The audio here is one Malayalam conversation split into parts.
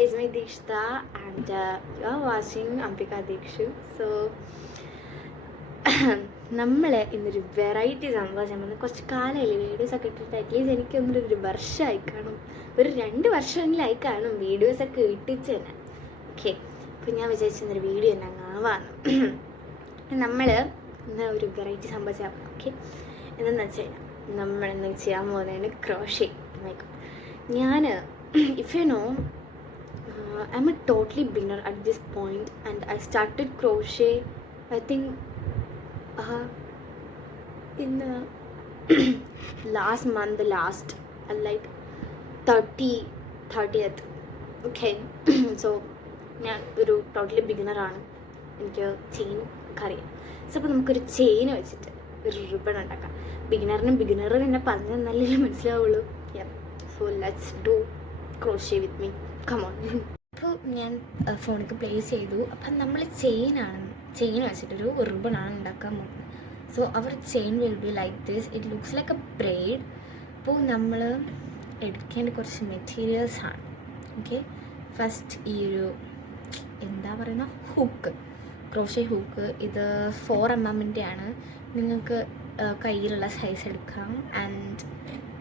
it's me Dikshita and you are watching Ambika Dikshu. So നമ്മൾ ഇന്നൊരു വെറൈറ്റി സംഭവം കുറച്ച് കാലമായില്ലേ വീഡിയോസൊക്കെ ഇട്ടിട്ട് അറ്റ്ലീസ്റ്റ് എനിക്കൊന്നൊരു വർഷമായി കാണും, ഒരു 2 വർഷമെങ്കിലായി കാണും വീഡിയോസൊക്കെ ഇട്ടിച്ച് തന്നെ. ഓക്കെ, അപ്പോൾ ഞാൻ വിചാരിച്ചൊരു വീഡിയോ തന്നെ ആവാന്ന്. നമ്മൾ ഇന്ന് ഒരു വെറൈറ്റി സംഭവം ചെയ്യാം. ഓക്കെ, എന്താണെന്ന് വെച്ച് കഴിഞ്ഞാൽ നമ്മളിന്ന് ചെയ്യാൻ പോകുന്നതാണ് ക്രോഷേ മേക്കപ്പ്. ഞാൻ if you know, I'm a totally beginner at this point and I started crochet I think in last month, like 30th. Okay. So ഞാൻ ഒരു ടോട്ടലി ബിഗിനറാണ്, എനിക്ക് ചെയിൻ ഒക്കെ അറിയാം. സോ അപ്പോൾ നമുക്കൊരു ചെയിൻ വെച്ചിട്ട് ഒരു റിബൺ ഉണ്ടാക്കാം. ബിഗിനർ എന്നെ പറഞ്ഞു തന്നാലേ മനസ്സിലാവുള്ളൂ. So let's do crochet with me, come on. അപ്പോൾ ഞാൻ ഫോണിൽ പ്ലേസ് ചെയ്തു. അപ്പം നമ്മൾ ചെയിൻ വെച്ചിട്ടൊരു റിബണാണ് ഉണ്ടാക്കാൻ പോകുന്നത്. So our chain will be like this. It looks like a braid. അപ്പോൾ നമ്മൾ എടുക്കേണ്ട കുറച്ച് മെറ്റീരിയൽസാണ്. ഓക്കെ, ഫസ്റ്റ് ഈ ഒരു എന്താ പറയുന്ന ഹൂക്ക്, ക്രോഷേ ഹൂക്ക്. ഇത് 4 mm ആണ്. നിങ്ങൾക്ക് കയ്യിലുള്ള സൈസ് എടുക്കാം. ആൻഡ്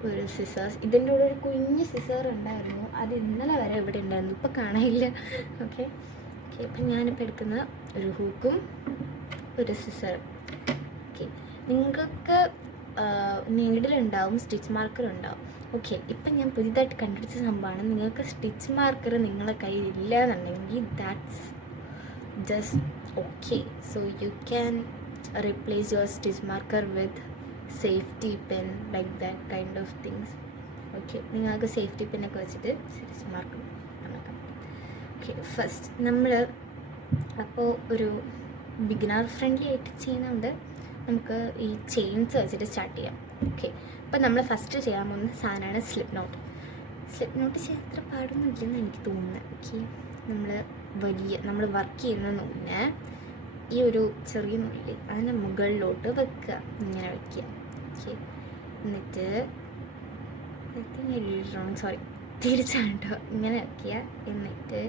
ഒരു സിസേഴ്സ്. ഇതിൻ്റെ കൂടെ ഒരു കുഞ്ഞ് സിസർ ഉണ്ടായിരുന്നു, അത് ഇന്നലെ വരെ ഇവിടെ ഉണ്ടായിരുന്നു, ഇപ്പോൾ കാണാനില്ല. ഓക്കെ, അപ്പം ഞാനിപ്പോൾ എടുക്കുന്ന ഒരു ഹൂക്കും ഒരു സിസറും. ഓക്കെ, നിങ്ങൾക്ക് നീഡിലുണ്ടാവും, സ്റ്റിച്ച് മാർക്കർ ഉണ്ടാവും. ഓക്കെ, ഇപ്പം ഞാൻ പുതിയതായിട്ട് കണ്ടുപിടിച്ച സംഭവമാണ്. നിങ്ങൾക്ക് സ്റ്റിച്ച് മാർക്കർ നിങ്ങളുടെ കയ്യിൽ ഇല്ല എന്നുണ്ടെങ്കിൽ that's just okay. So you can replace your stitch marker with safety pin, like that kind of things. Okay, നിങ്ങൾക്ക് സേഫ്റ്റി പിന്നൊക്കെ വെച്ചിട്ട് സ്റ്റിച്ച് മാർക്ക് ഉണ്ടാക്കാം. ഓക്കെ, ഫസ്റ്റ് നമ്മൾ അപ്പോൾ ഒരു ബിഗിനർ ഫ്രണ്ട്ലി ആയിട്ട് ചെയ്യുന്നതുകൊണ്ട് നമുക്ക് ഈ ചെയിൻസ് വെച്ചിട്ട് സ്റ്റാർട്ട് ചെയ്യാം. ഓക്കെ, അപ്പോൾ നമ്മൾ ഫസ്റ്റ് ചെയ്യാൻ പോകുന്ന സാധനമാണ് സ്ലിപ്പ് നോട്ട് ചെയ്യാൻ അത്ര പാടൊന്നും ഇല്ലെന്ന് എനിക്ക് തോന്നുന്നത്. ഓക്കെ, നമ്മൾ വർക്ക് ചെയ്യുന്ന നൂലിന് ഈ ഒരു ചെറിയ നൂല് അതിൻ്റെ മുകളിലോട്ട് വെക്കുക, ഇങ്ങനെ വയ്ക്കുക. ഓക്കെ, എന്നിട്ട് തിരിച്ചാണ് കേട്ടോ, ഇങ്ങനെ വയ്ക്കുക. എന്നിട്ട്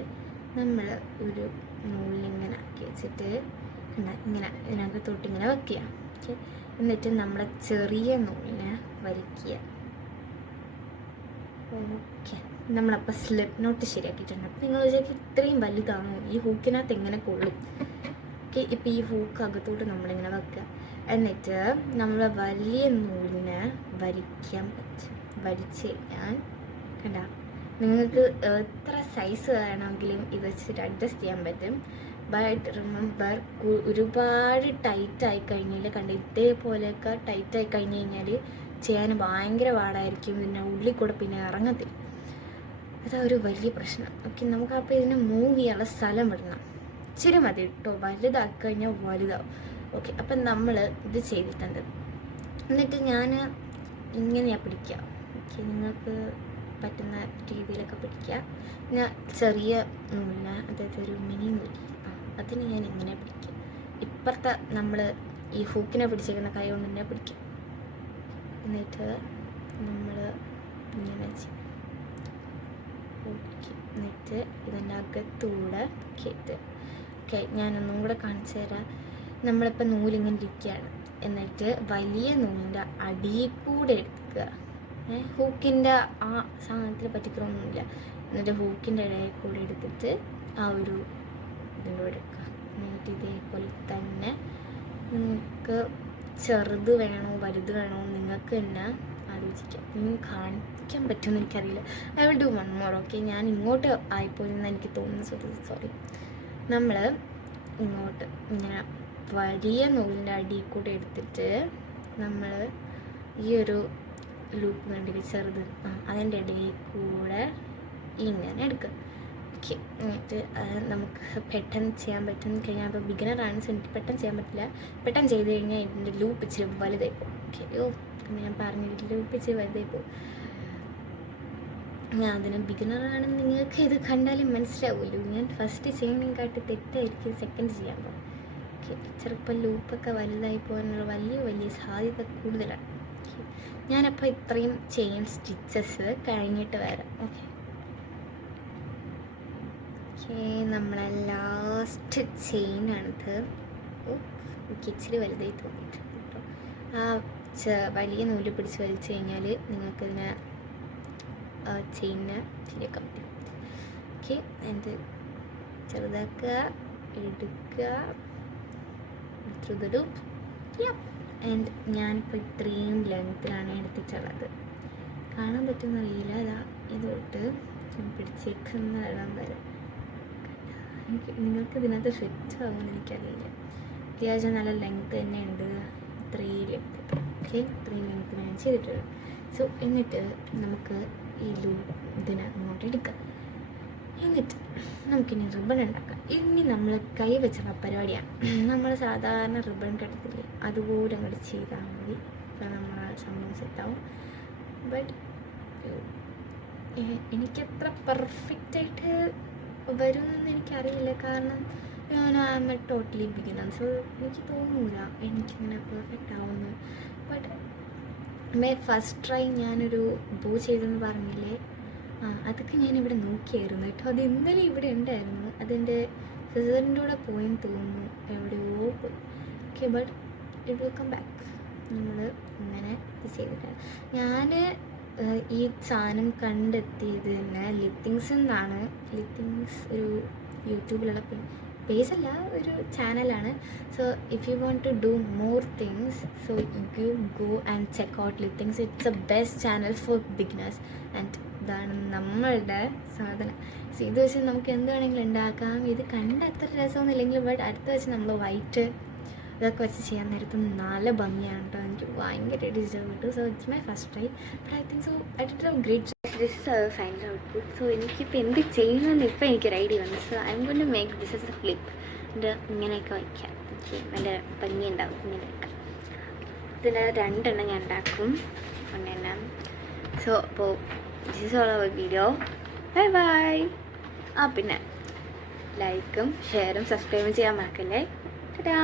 നമ്മൾ ഒരു നൂലിങ്ങനെ ആക്കി വെച്ചിട്ട് ഇങ്ങനെ ഇതിനകത്തോട്ട് ഇങ്ങനെ വയ്ക്കുക. ഓക്കെ, എന്നിട്ട് നമ്മളെ ചെറിയ നൂലിനെ വലിക്കുക. ഓക്കെ, നമ്മളപ്പോൾ സ്ലിപ്പ് നോട്ട് ശരിയാക്കിയിട്ടുണ്ട്. അപ്പോൾ നിങ്ങൾ വിചാരിക്കും ഇത്രയും വലുതാണോ, ഈ ഹൂക്കിനകത്ത് എങ്ങനെ കൊള്ളും? ഓക്കെ, ഇപ്പോൾ ഈ ഹൂക്ക് അകത്തോട്ട് നമ്മളിങ്ങനെ വെക്കുക. എന്നിട്ട് നമ്മൾ വലിയ നൂലിനെ വലിക്കാൻ പറ്റും. വലിച്ച് കഴിഞ്ഞാൽ കണ്ട, നിങ്ങൾക്ക് എത്ര സൈസ് വേണമെങ്കിലും ഇത് വെച്ചിട്ട് അഡ്ജസ്റ്റ് ചെയ്യാൻ പറ്റും. ബട്ട് റിമെമ്പർ, ഒരുപാട് ടൈറ്റായി കഴിഞ്ഞാൽ കണ്ട ഇതേപോലെയൊക്കെ ടൈറ്റായി കഴിഞ്ഞ് കഴിഞ്ഞാൽ ചെയ്യാൻ ഭയങ്കര പാടായിരിക്കും. ഇതിൻ്റെ ഉള്ളിൽ കൂടെ പിന്നെ ഇറങ്ങത്തില്ല. അതൊരു വലിയ പ്രശ്നം. ഓക്കെ, നമുക്കപ്പോൾ ഇതിനെ മൂവ് ചെയ്യാനുള്ള സ്ഥലം വിടണം. ഇച്ചിരി മതി കേട്ടോ, വലുതാക്കി കഴിഞ്ഞാൽ വലുതാവും. ഓക്കെ, അപ്പം നമ്മൾ ഇത് ചെയ്തിട്ടുണ്ട്. എന്നിട്ട് ഞാൻ ഇങ്ങനെയാണ് പിടിക്കുക. ഓക്കെ, നിങ്ങൾക്ക് പറ്റുന്ന രീതിയിലൊക്കെ പിടിക്കുക. ഞാൻ ചെറിയ നൂലിന്, അതായത് ഒരു മിനി നൂല്, അതിന് ഞാൻ ഇങ്ങനെ പിടിക്കുക. ഇപ്പുറത്തെ നമ്മൾ ഈ ഹൂക്കിനെ പിടിച്ചേക്കുന്ന കൈ കൊണ്ട് തന്നെ പിടിക്കുക. എന്നിട്ട് നമ്മൾ ഇങ്ങനെ ചെയ്യും. ഓക്കെ, എന്നിട്ട് ഇതിൻ്റെ അകത്തൂടെ കേട്ട്. ഓക്കെ, ഞാനൊന്നും കൂടെ കാണിച്ചു തരാം. നമ്മളിപ്പോൾ നൂലിങ്ങനെ ഇരിക്കുകയാണ്. എന്നിട്ട് വലിയ നൂലിൻ്റെ അടിയിൽ കൂടെ എടുക്കുക. ഹൂക്കിൻ്റെ ആ സാധനത്തിൽ പറ്റിക്കണമൊന്നുമില്ല. എന്നിട്ട് ഹൂക്കിൻ്റെ ഇടയിൽ കൂടെ എടുത്തിട്ട് ആ ഒരു ഇതിൻ്റെ കൂടെ എടുക്കുക. എന്നിട്ട് ഇതേപോലെ തന്നെ നിങ്ങൾക്ക് ചെറുത് വേണോ വലുത് വേണോ നിങ്ങൾക്ക് തന്നെ ആലോചിക്കാം. നിങ്ങൾക്ക് കാണിക്കാൻ പറ്റുമെന്ന് എനിക്കറിയില്ല. I will do one more. Okay, ഞാൻ ഇങ്ങോട്ട് ആയിപ്പോയെന്ന് എനിക്ക് തോന്നുന്നു. സോറി. നമ്മൾ ഇങ്ങോട്ട് ഇങ്ങനെ വലിയ നൂലിൻ്റെ അടിയിൽ കൂടെ എടുത്തിട്ട് നമ്മൾ ഈ ഒരു ലൂപ്പ് കണ്ടിട്ട് ചെറുത് അതിൻ്റെ ഇടയിൽ കൂടെ ഇങ്ങനെ എടുക്കുക. ഓക്കെ, എന്നിട്ട് നമുക്ക് പെട്ടെന്ന് ചെയ്യാൻ പറ്റുമെന്ന് കഴിഞ്ഞാൽ, ഇപ്പോൾ ബിഗിനറാണ്, സോ എനിക്ക് പെട്ടെന്ന് ചെയ്യാൻ പറ്റില്ല. പെട്ടെന്ന് ചെയ്ത് കഴിഞ്ഞാൽ ഇതിൻ്റെ ലൂപ്പ് ഇച്ചിരി വലുതായി പോകും. ഓക്കെ, ഞാൻ പറഞ്ഞിട്ട് ലൂപ്പ് ഇച്ചിരി വലുതായി പോകും. ഞാൻ അതിന് ബിഗിനറാണെന്ന് നിങ്ങൾക്ക് ഇത് കണ്ടാലും മനസ്സിലാവുമല്ലോ. ഞാൻ ഫസ്റ്റ് ചെയ്യുന്നതിനെക്കാട്ടി തെറ്റായിരിക്കും സെക്കൻഡ് ചെയ്യാൻ പോകും. ഓക്കെ, ചിലപ്പോൾ ലൂപ്പൊക്കെ വലുതായി പോകാനുള്ള വലിയ സാധ്യത കൂടുതലാണ്. ഓക്കെ, ഞാനപ്പോൾ ഇത്രയും ചെയിൻ സ്റ്റിച്ചസ് കഴിഞ്ഞിട്ട് വരാം. ഓക്കെ, ഓക്കെ, നമ്മളെ ലാസ്റ്റ് ചെയിനാണിത്. എനിക്ക് ഇച്ചിരി വലുതായി തോന്നിയിട്ടുണ്ട് കേട്ടോ. ആ വലിയ നൂല് പിടിച്ച് വലിച്ചു കഴിഞ്ഞാൽ നിങ്ങൾക്കിതിനെ ചെയിനിനെ ശരിയാക്കാൻ പറ്റും. ഓക്കെ, എന്നിട്ട് ചെറുതാക്കുക, എടുക്കുക, ആൻഡ് ഞാനിപ്പോൾ ഇത്രയും ലെങ്ത്തിലാണ് എടുത്തിട്ടുള്ളത്. കാണാൻ പറ്റുമെന്നറിയില്ല. അതാ ഇതൊട്ട് പിടിച്ചേക്കുന്ന ഇടം വരെ നിങ്ങൾക്ക് ഇതിനകത്ത് ഫിറ്റ് ആവുമെന്ന് എനിക്കറിയില്ല. അത്യാവശ്യം നല്ല ലെങ്ത്ത് തന്നെ ഉണ്ട്. ഇത്രയും ലെങ്ത്ത്. ഓക്കെ, ഇത്രയും ലെങ്ത്ത് ഞാൻ ചെയ്തിട്ടുള്ളൂ. സോ എന്നിട്ട് നമുക്ക് ഈ ഇതിനെ അങ്ങോട്ട് എടുക്കാം. എന്നിട്ട് നമുക്കിനി റിബൺ ഉണ്ടാക്കാം. ഇനി നമ്മൾ കൈ വെച്ചുള്ള പരിപാടിയാണ്. നമ്മൾ സാധാരണ റിബൺ കെട്ടത്തില്ലേ, അതുപോലെ അങ്ങോട്ട് ചെയ്താൽ മതി. അപ്പോൾ നമ്മൾ സംഭവം സെറ്റാവും. ബട്ട് എനിക്കത്ര പെർഫെക്റ്റായിട്ട് വരുമെന്ന് എനിക്കറിയില്ല. കാരണം ഞാൻ am a totally beginner. So എനിക്ക് തോന്നൂല എനിക്കിങ്ങനെ പെർഫെക്റ്റ് ആവുന്നു. ബട്ട് മൈ ഫസ്റ്റ് ട്രൈ ഞാനൊരു ബോ ചെയ്തെന്ന് പറഞ്ഞില്ലേ, അതൊക്കെ ഞാനിവിടെ നോക്കിയായിരുന്നു കേട്ടോ. അത് ഇന്നലെ ഇവിടെ ഉണ്ടായിരുന്നു. അതെൻ്റെ സിസ്റ്ററിൻ്റെ കൂടെ പോയെന്ന് തോന്നുന്നു, എവിടെയോ പോയി. Okay, but it will come back. നമ്മൾ ഇങ്ങനെ ചെയ്തിട്ടാണ്. ഞാൻ ഈ സാധനം കണ്ടെത്തിയത് തന്നെ ലിത്തിങ്സ് എന്നാണ്. ലിത്തിങ്സ് ഒരു യൂട്യൂബിലുള്ള പേജല്ല, ഒരു ചാനലാണ്. So if you want to do more things, so you go and check out ലിത്തിങ്സ്. It's a best channel for beginners. And ഇതാണ് നമ്മളുടെ സാധനം. സോ ഇത് വെച്ച് നമുക്ക് എന്ത് വേണമെങ്കിലും ഉണ്ടാക്കാം. ഇത് കണ്ട അത്ര രസമൊന്നും ഇല്ലെങ്കിൽ, ബട്ട് അടുത്ത വെച്ച് നമ്മൾ വൈറ്റ് ഇതൊക്കെ വെച്ച് ചെയ്യാൻ നേരത്ത് നല്ല ഭംഗിയാണ് കേട്ടോ. എനിക്ക് ഭയങ്കരമായിട്ട് ഇഷ്ടപ്പെട്ടു. So it's my first try. But I think so I did a great. This is our final output. So എനിക്കിപ്പോൾ എന്ത് ചെയ്യണമെന്ന് ഇപ്പോൾ എനിക്കൊരു ഐഡിയ വന്നു. So I am going to make this is a clip. ഇത് ഇങ്ങനെയൊക്കെ വയ്ക്കാം. ഓക്കെ, നല്ല ഭംഗി ഉണ്ടാവും. ഇങ്ങനെ വെക്കാം. ഇതിന് 2 എണ്ണം ഞാൻ ഉണ്ടാക്കും. ഒന്നെണ്ണം. സോ അപ്പോൾ this is all our video. Bye bye. പിന്നെ ലൈക്കും ഷെയറും സബ്സ്ക്രൈബും ചെയ്യാൻ മറക്കല്ലേ. ടാ.